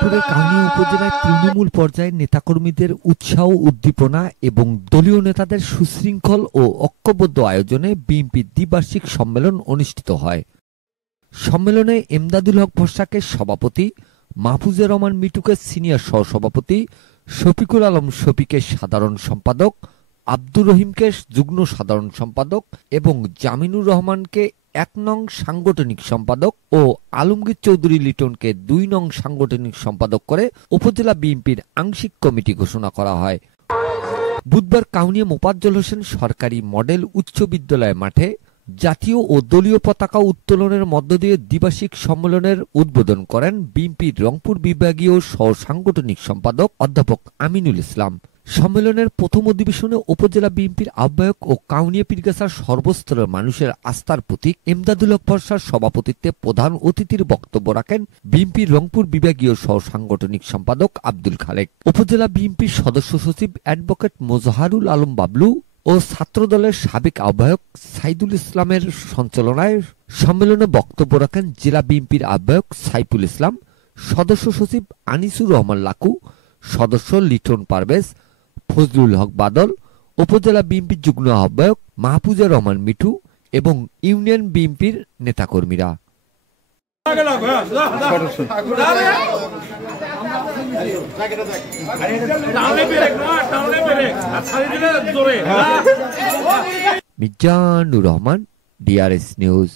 রংপুরের কাউনিয়া উপজেলায় তৃণমূল পর্যায়ে নেতাকর্মীদের উৎসাহ উদ্দীপনা এবং দলীয় নেতাদের সুশৃঙ্খল ও ঐক্যবদ্ধ আয়োজনে বিএনপির দ্বিবার্ষিক সম্মেলন অনুষ্ঠিত হয়। সম্মেলনে এমদাদুল হক ভরসাকে সভাপতি, মাহফুজুর রহমান মিটুকে সিনিয়র সহসভাপতি, শফিকুল আলম শফিকে সাধারণ সম্পাদক, আব্দুর রহিমকে যুগ্ম সাধারণ সম্পাদক এবং জামিনুর রহমানকে ১ নং সাংগঠনিক সম্পাদক ও আলমগীর চৌধুরী লিটনকে ২ নং সাংগঠনিক সম্পাদক করে উপজেলা বিএনপির আংশিক কমিটি ঘোষণা করা হয়। বুধবার কাউনিয়া মোফাজ্জল হোসেন সরকারি মডেল উচ্চ বিদ্যালয় মাঠে জাতীয় ও দলীয় পতাকা উত্তোলনের মধ্য দিয়ে দ্বিবার্ষিক সম্মেলনের উদ্বোধন করেন বিএনপির রংপুর বিভাগীয় সহ সাংগঠনিক সম্পাদক অধ্যাপক আমিনুল ইসলাম। সম্মেলনের প্রথম অধিবেশনে উপজেলা বিএনপির আহ্বায়ক ও কাউনিয়া পীরগাছার সর্বস্তরের মানুষের আস্থার প্রতীক এমদাদুল হক ভরসার সভাপতিত্বে প্রধান অতিথির বক্তব্য রাখেন বিএনপির রংপুর বিভাগীয় সহ সাংগঠনিক সম্পাদক আব্দুল খালেক। উপজেলা বিএনপির সদস্য সচিব অ্যাডভোকেট মোজাহারুল আলম বাবলু ও ছাত্রদলের সাবেক আহ্বায়ক সাইদুল ইসলামের সঞ্চালনায় সম্মেলনে বক্তব্য রাখেন জেলা বিএনপির আহ্বায়ক সাইফুল ইসলাম, সদস্য সচিব আনিসুর রহমান লাকু, সদস্য লিটন পারভেজ, ফজলুল হক বাদল, উপজেলা বিএনপির যুগ্ম আহ্বায়ক মাহফুজুর রহমান মিঠু এবং ইউনিয়ন বিএনপির নেতাকর্মীরা। Mizanur Rahman, DRS news.